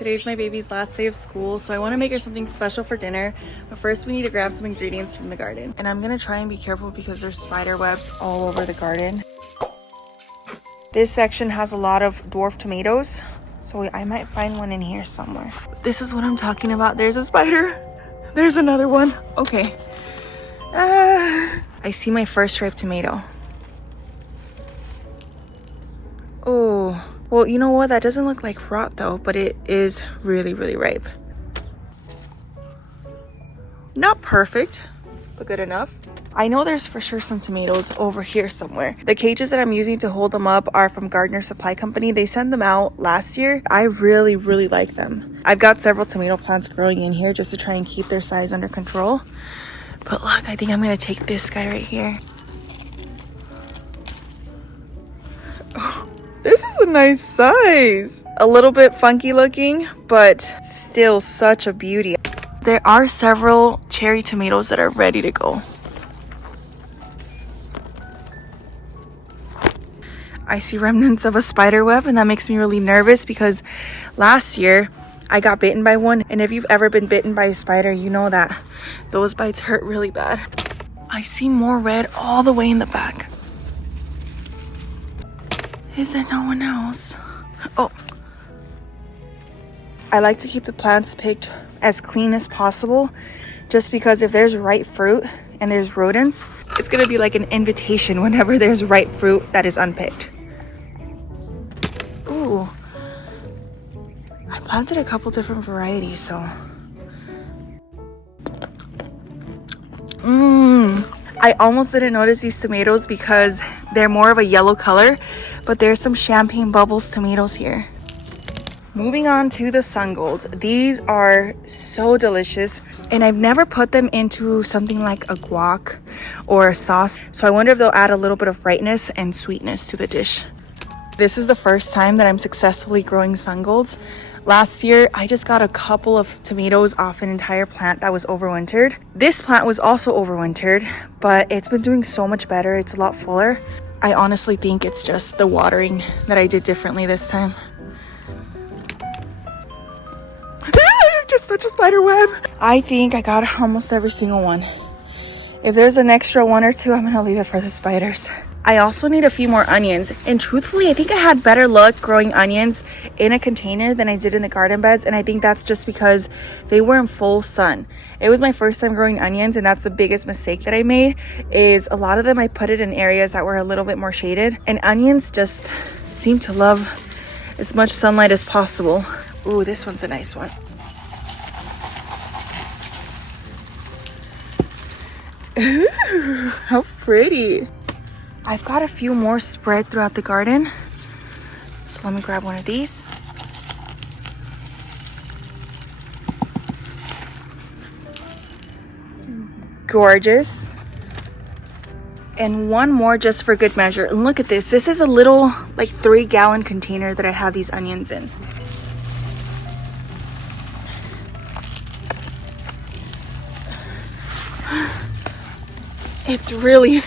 Today's my baby's last day of school, so I want to make her something special for dinner. But first we need to grab some ingredients from the garden. And I'm gonna try and be careful because there's spider webs all over the garden. This section has a lot of dwarf tomatoes, so I might find one in here somewhere. This is what I'm talking about. There's a spider. There's another one. Okay. I see my first ripe tomato. Oh, well, you know what? That doesn't look like rot though, but it is really, really ripe. Not perfect, but good enough. I know there's for sure some tomatoes over here somewhere. The cages that I'm using to hold them up are from Gardner Supply Company. They sent them out last year. I really, really like them. I've got several tomato plants growing in here just to try and keep their size under control. But look, I think I'm gonna take this guy right here. Oh, this is a nice size. A little bit funky looking, but still such a beauty. There are several cherry tomatoes that are ready to go. I see remnants of a spider web, and that makes me really nervous because last year I got bitten by one. And if you've ever been bitten by a spider, you know that those bites hurt really bad. I see more red all the way in the back. Is there no one else? Oh. I like to keep the plants picked as clean as possible, just because if there's ripe fruit and there's rodents, it's gonna be like an invitation whenever there's ripe fruit that is unpicked. Ooh, I planted a couple different varieties, so. I almost didn't notice these tomatoes because they're more of a yellow color, but there's some champagne bubbles tomatoes here. Moving on to the sun golds. These are so delicious, and I've never put them into something like a guac or a sauce, so I wonder if they'll add a little bit of brightness and sweetness to the dish. This is the first time that I'm successfully growing sun golds. Last year, I just got a couple of tomatoes off an entire plant that was overwintered. This plant was also overwintered, but it's been doing so much better. It's a lot fuller. I honestly think it's just the watering that I did differently this time. Just such a spider web. I think I got almost every single one. If there's an extra one or two, I'm gonna leave it for the spiders. I also need a few more onions, and truthfully I think I had better luck growing onions in a container than I did in the garden beds, and I think that's just because they were in full sun. It was my first time growing onions, and that's the biggest mistake that I made, is a lot of them I put it in areas that were a little bit more shaded, and onions just seem to love as much sunlight as possible. Ooh, this one's a nice one. Ooh, how pretty. I've got a few more spread throughout the garden. So let me grab one of these. Gorgeous. And one more just for good measure. And look at this. This is a little like 3-gallon container that I have these onions in. It's really,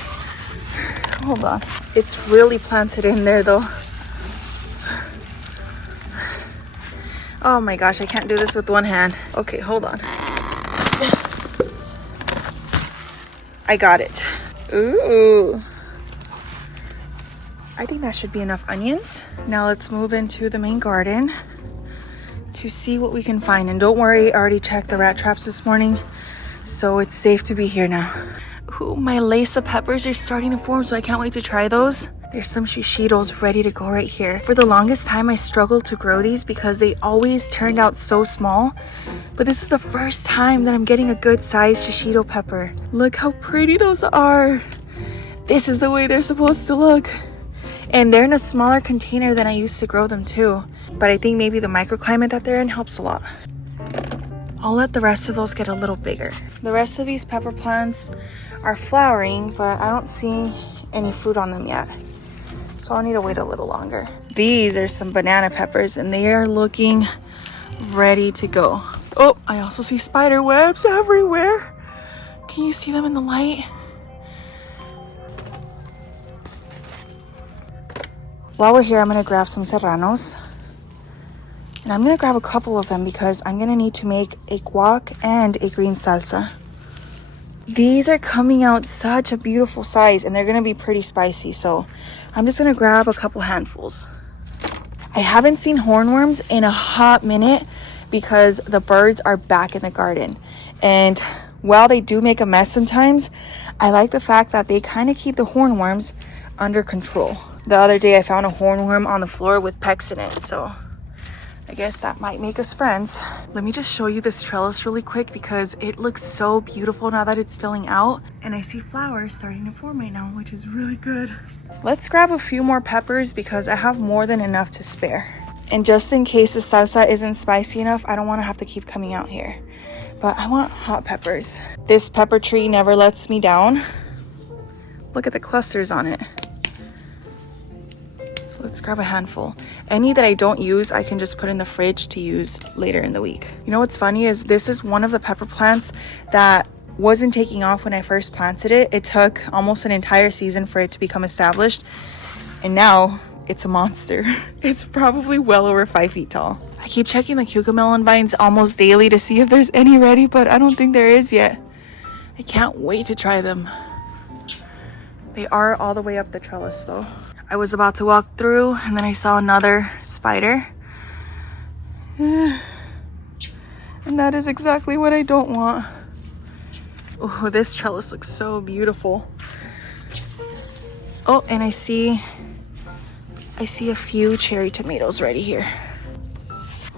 hold on. It's really planted in there though. Oh my gosh, I can't do this with one hand. Okay, hold on. I got it. Ooh. I think that should be enough onions. Now let's move into the main garden to see what we can find. And don't worry, I already checked the rat traps this morning, so it's safe to be here now. Ooh, my Lisa peppers are starting to form, so I can't wait to try those. There's some Shishitos ready to go right here. For the longest time, I struggled to grow these because they always turned out so small. But this is the first time that I'm getting a good sized Shishito pepper. Look how pretty those are. This is the way they're supposed to look. And they're in a smaller container than I used to grow them too. But I think maybe the microclimate that they're in helps a lot. I'll let the rest of those get a little bigger. The rest of these pepper plants are flowering, but I don't see any fruit on them yet. So I'll need to wait a little longer. These are some banana peppers, and they are looking ready to go. Oh, I also see spider webs everywhere. Can you see them in the light? While we're here, I'm gonna grab some serranos. And I'm gonna grab a couple of them because I'm gonna need to make a guac and a green salsa. These are coming out such a beautiful size and they're gonna be pretty spicy. So I'm just gonna grab a couple handfuls. I haven't seen hornworms in a hot minute because the birds are back in the garden. And while they do make a mess sometimes, I like the fact that they kind of keep the hornworms under control. The other day I found a hornworm on the floor with pecks in it, so I guess that might make us friends. Let me just show you this trellis really quick because it looks so beautiful now that it's filling out. And I see flowers starting to form right now, which is really good. Let's grab a few more peppers because I have more than enough to spare. And just in case the salsa isn't spicy enough, I don't want to have to keep coming out here. But I want hot peppers. This pepper tree never lets me down. Look at the clusters on it. So let's grab a handful. Any that I don't use, I can just put in the fridge to use later in the week. You know what's funny is this is one of the pepper plants that wasn't taking off when I first planted it. It took almost an entire season for it to become established. And now it's a monster. It's probably well over 5 feet tall. I keep checking the cucamelon vines almost daily to see if there's any ready, but I don't think there is yet. I can't wait to try them. They are all the way up the trellis though. I was about to walk through and then I saw another spider. And that is exactly what I don't want. Oh, this trellis looks so beautiful. Oh, and I see a few cherry tomatoes ready here.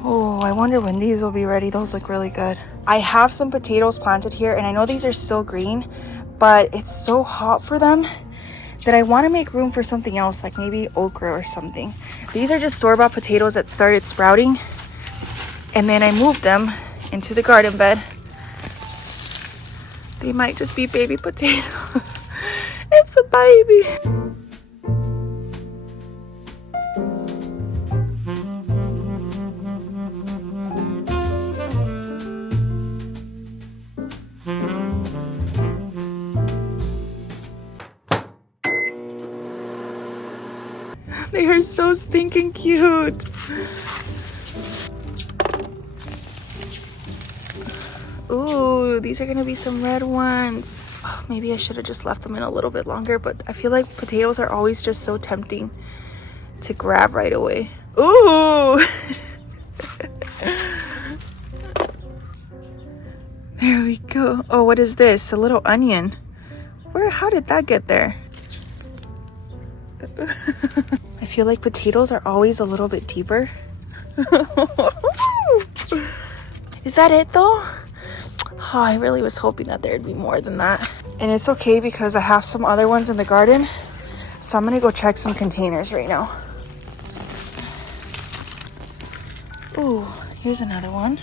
Oh, I wonder when these will be ready. Those look really good. I have some potatoes planted here and I know these are still green, but it's so hot for them that I want to make room for something else, like maybe okra or something. These are just store-bought potatoes that started sprouting, and then I moved them into the garden bed. They might just be baby potatoes. It's a baby. They are so stinking cute. Ooh, these are gonna be some red ones. Oh, maybe I should have just left them in a little bit longer, but I feel like potatoes are always just so tempting to grab right away. Ooh. There we go. Oh, what is this? A little onion. How did that get there? I feel like potatoes are always a little bit deeper. Is that it though? Oh, I really was hoping that there'd be more than that. And it's okay because I have some other ones in the garden. So I'm gonna go check some containers right now. Ooh, here's another one.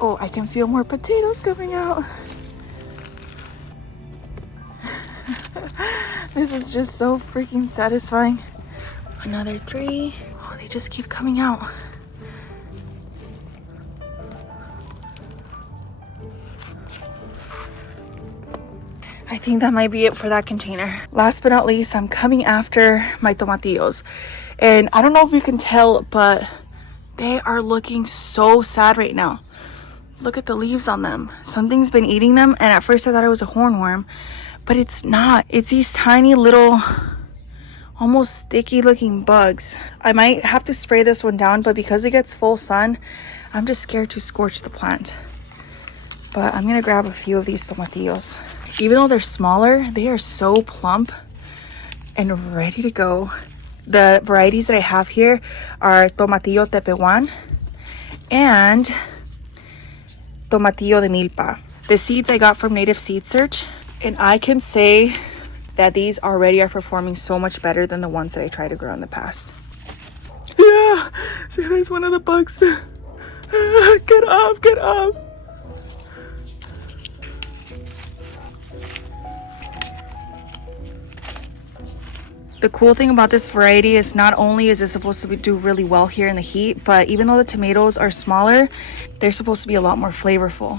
Oh, I can feel more potatoes coming out. This is just so freaking satisfying. Another 3. Oh, they just keep coming out. I think that might be it for that container. Last but not least, I'm coming after my tomatillos. And I don't know if you can tell, but they are looking so sad right now. Look at the leaves on them. Something's been eating them, and at first I thought it was a hornworm, but it's not. It's these tiny little, almost sticky looking bugs. I might have to spray this one down, but because it gets full sun, I'm just scared to scorch the plant. But I'm gonna grab a few of these tomatillos. Even though they're smaller, they are so plump and ready to go. The varieties that I have here are Tomatillo de Milpa and Tomatillo de Milpa. The seeds I got from Native Seed Search, and I can say that these already are performing so much better than the ones that I tried to grow in the past. Yeah, see, there's one of the bugs. Get up, get up. The cool thing about this variety is not only is it supposed to do really well here in the heat, but even though the tomatoes are smaller, they're supposed to be a lot more flavorful.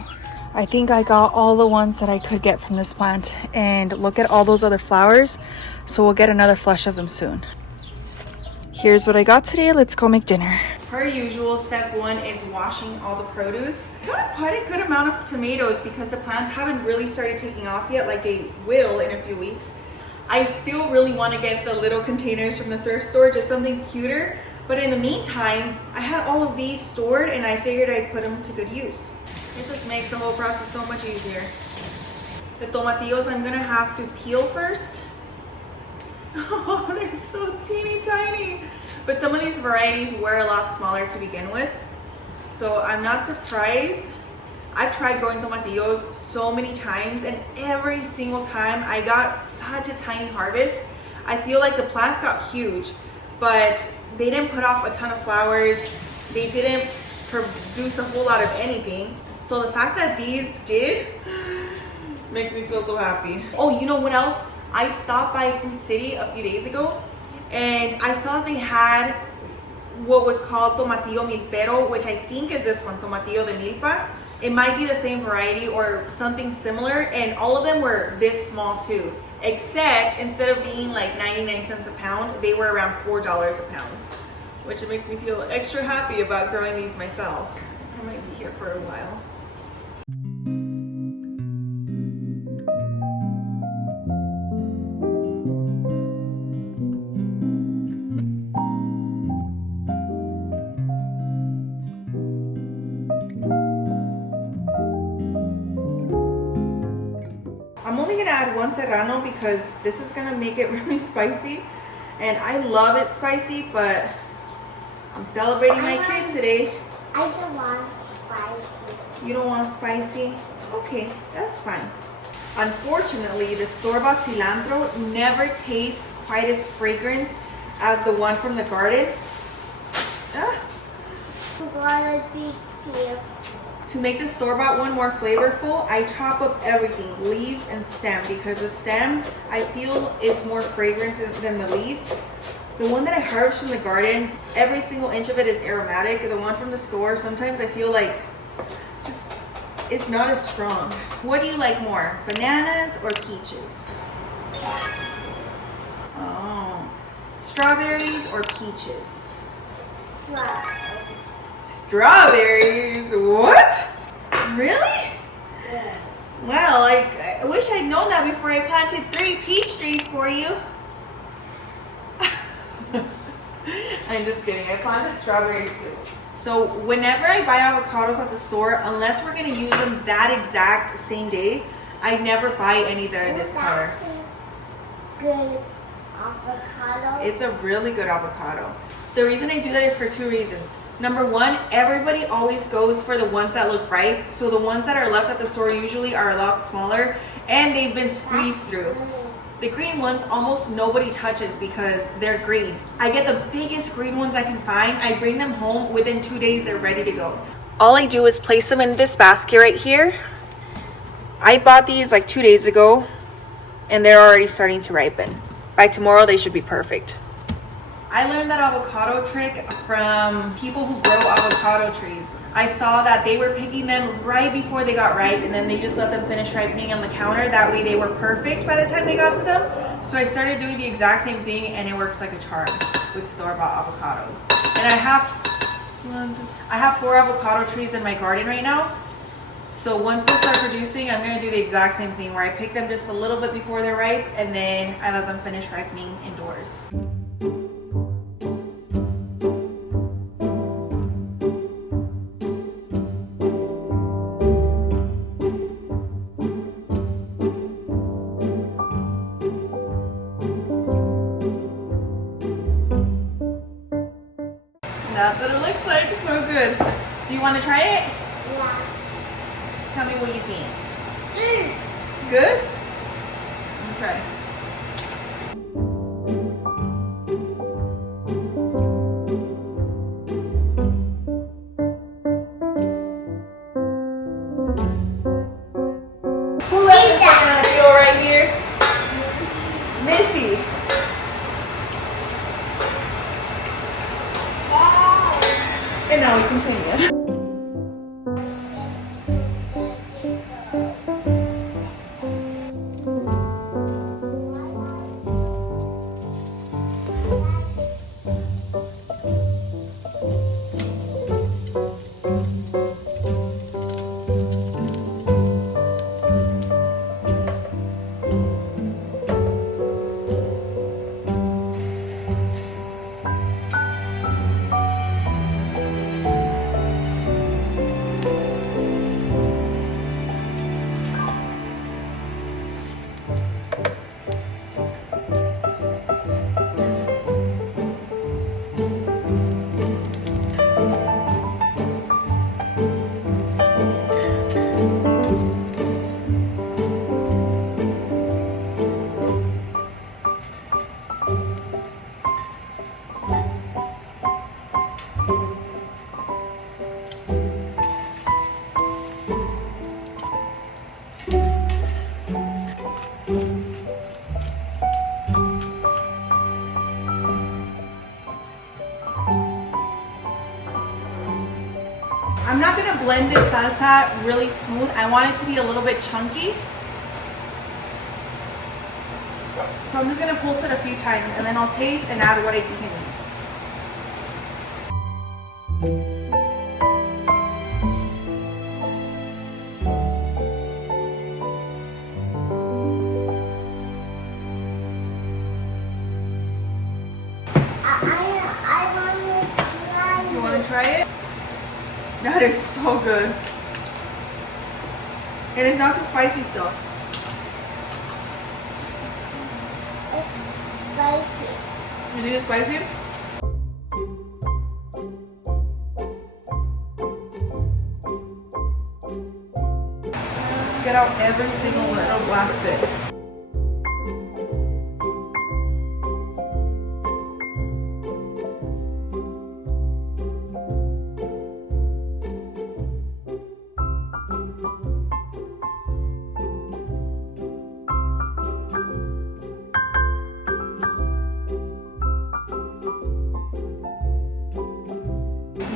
I think I got all the ones that I could get from this plant, and look at all those other flowers. So we'll get another flush of them soon. Here's what I got today. Let's go make dinner. Per usual, step one is washing all the produce. I got quite a good amount of tomatoes because the plants haven't really started taking off yet, like they will in a few weeks. I still really want to get the little containers from the thrift store, just something cuter. But in the meantime, I had all of these stored and I figured I'd put them to good use. It just makes the whole process so much easier. The tomatillos I'm gonna have to peel first. Oh, they're so teeny tiny. But some of these varieties were a lot smaller to begin with. So I'm not surprised. I've tried growing tomatillos so many times and every single time I got such a tiny harvest. I feel like the plants got huge, but they didn't put off a ton of flowers. They didn't produce a whole lot of anything. So the fact that these did makes me feel so happy. Oh, you know what else? I stopped by Food City a few days ago and I saw they had what was called Tomatillo Milpero, which I think is this one, Tomatillo de Milpa. It might be the same variety or something similar, and all of them were this small too, except instead of being like 99 cents a pound, they were around $4 a pound, which it makes me feel extra happy about growing these myself. I might be here for a while. I'm only gonna add one Serrano because this is gonna make it really spicy, and I love it spicy, but I'm celebrating my kid today. I don't want spicy. You don't want spicy? Okay, that's fine. Unfortunately, the store-bought cilantro never tastes quite as fragrant as the one from the garden. I'm gonna be cute. To make the store-bought one more flavorful, I chop up everything, leaves and stem, because the stem I feel is more fragrant than the leaves. The one that I harvest in the garden, every single inch of it is aromatic. The one from the store, sometimes I feel like just it's not as strong. What do you like more, bananas or peaches? Oh, strawberries or peaches? Strawberries? What? Really? Yeah. Well, I wish I'd known that before I planted 3 peach trees for you. I'm just kidding. I planted strawberries too. So whenever I buy avocados at the store, unless we're going to use them that exact same day, I never buy any that are this color. Good avocado. It's a really good avocado. The reason I do that is for 2 reasons. Number one, everybody always goes for the ones that look ripe. So the ones that are left at the store usually are a lot smaller and they've been squeezed through. The green ones almost nobody touches because they're green. I get the biggest green ones I can find. I bring them home. Within 2 days, they're ready to go. All I do is place them in this basket right here. I bought these like 2 days ago and they're already starting to ripen. By tomorrow, they should be perfect. I learned that avocado trick from people who grow avocado trees. I saw that they were picking them right before they got ripe and then they just let them finish ripening on the counter. That way they were perfect by the time they got to them. So I started doing the exact same thing and it works like a charm with store-bought avocados. And I have 4 avocado trees in my garden right now. So once they start producing, I'm going to do the exact same thing where I pick them just a little bit before they're ripe and then I let them finish ripening indoors. That's what it looks like. So good. Do you want to try it? Yeah. Tell me what you think. Mm. Good? Let me try. Who left this banana peel right here? Missy. And now we continue. not gonna blend this salsa really smooth. I want it to be a little bit chunky. So I'm just gonna pulse it a few times and then I'll taste and add what I think it needs. Try it. That is so good. And it's not too spicy still. It's spicy. You think it's spicy? Let's get out every single little last bit.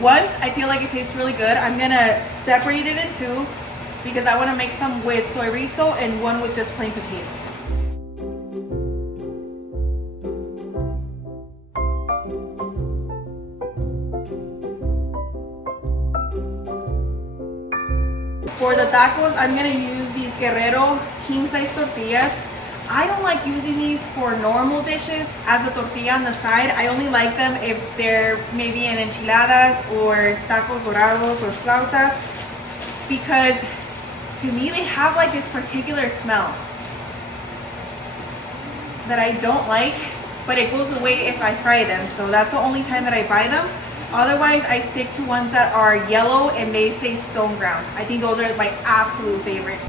Once I feel like it tastes really good, I'm gonna separate it in two because I want to make some with soy riso and one with just plain potato. For the tacos, I'm gonna use these Guerrero king size tortillas. I don't like using these for normal dishes as a tortilla on the side. I only like them if they're maybe in enchiladas or tacos dorados or flautas, because to me they have like this particular smell that I don't like, but it goes away if I fry them. So that's the only time that I buy them. Otherwise, I stick to ones that are yellow and they say stone ground. I think those are my absolute favorites.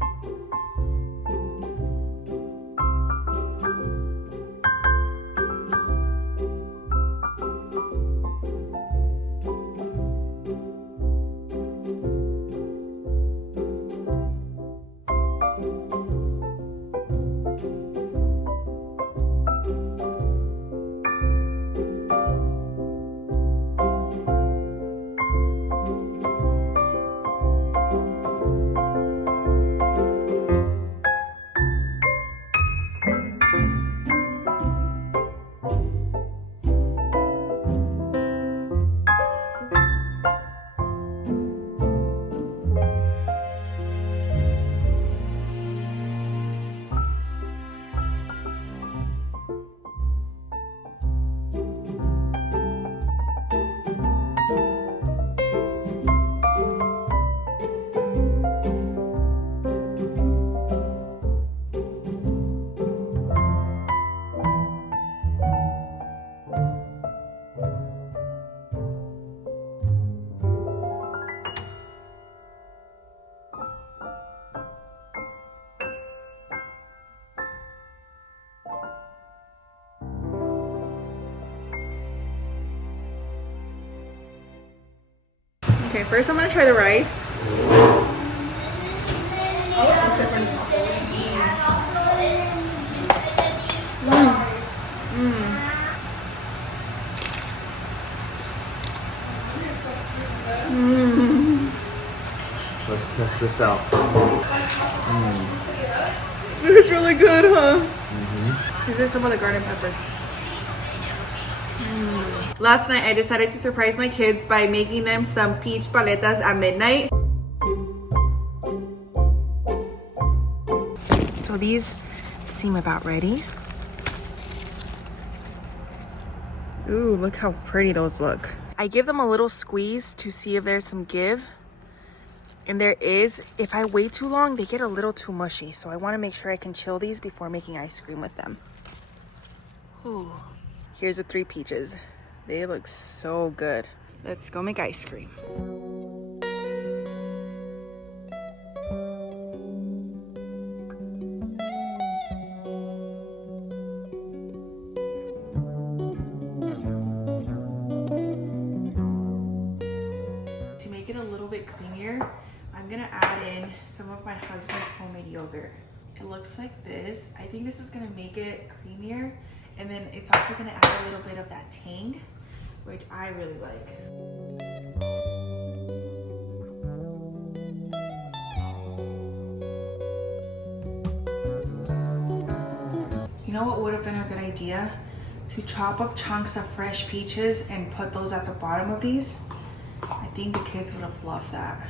Okay, first I'm gonna try the rice. Let's test this out. It's really good, huh? These are some of the garden peppers. Last night I decided to surprise my kids by making them some peach paletas at midnight. So these seem about ready. Ooh, look how pretty those look. I give them a little squeeze to see if there's some give. And there is. If I wait too long, they get a little too mushy. So I want to make sure I can chill these before making ice cream with them. Ooh. Here's the 3 peaches. They look so good. Let's go make ice cream. To make it a little bit creamier, I'm gonna add in some of my husband's homemade yogurt. It looks like this. I think this is gonna make it creamier, and then it's also gonna add a little bit of that tang, which I really like. know what would have been a good idea? To chop up chunks of fresh peaches and put those at the bottom of these. I think the kids would have loved that.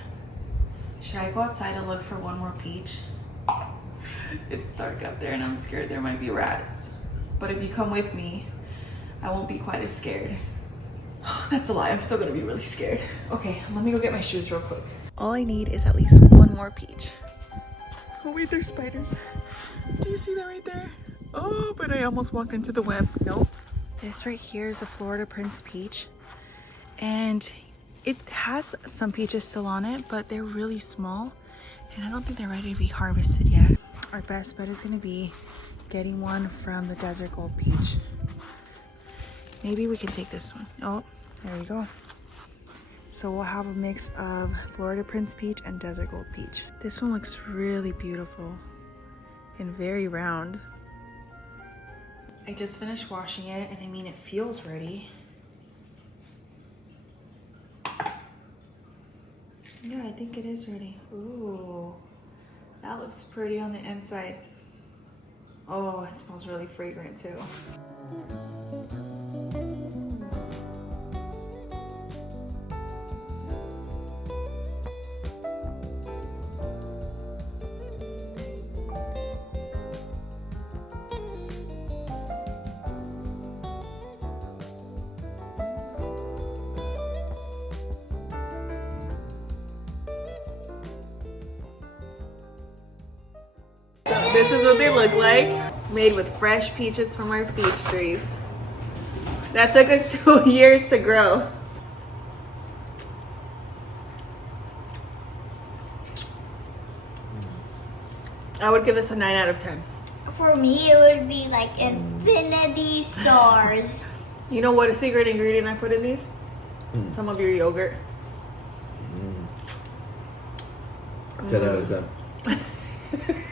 Should I go outside to look for one more peach? It's dark out there and I'm scared there might be rats. But if you come with me, I won't be quite as scared. That's a lie, I'm still gonna be really scared. Okay, let me go get my shoes real quick. All I need is at least one more peach. Oh wait, there's spiders. Do you see that right there? Oh, but I almost walked into the web. Nope. This right here is a Florida Prince peach. And it has some peaches still on it, but they're really small. And I don't think they're ready to be harvested yet. Our best bet is gonna be getting one from the Desert Gold peach. Maybe we can take this one. Oh, there we go. So we'll have a mix of Florida Prince peach and Desert Gold peach. This one looks really beautiful and very round. I just finished washing it and I mean, it feels ready. Yeah, I think it is ready. Ooh, that looks pretty on the inside. Oh, it smells really fragrant too. This is what they look like, made with fresh peaches from our peach trees. That took us 2 years to grow. I would give this a 9 out of 10. For me, it would be like infinity stars. You know what a secret ingredient I put in these? Some of your yogurt. 10 out of 10.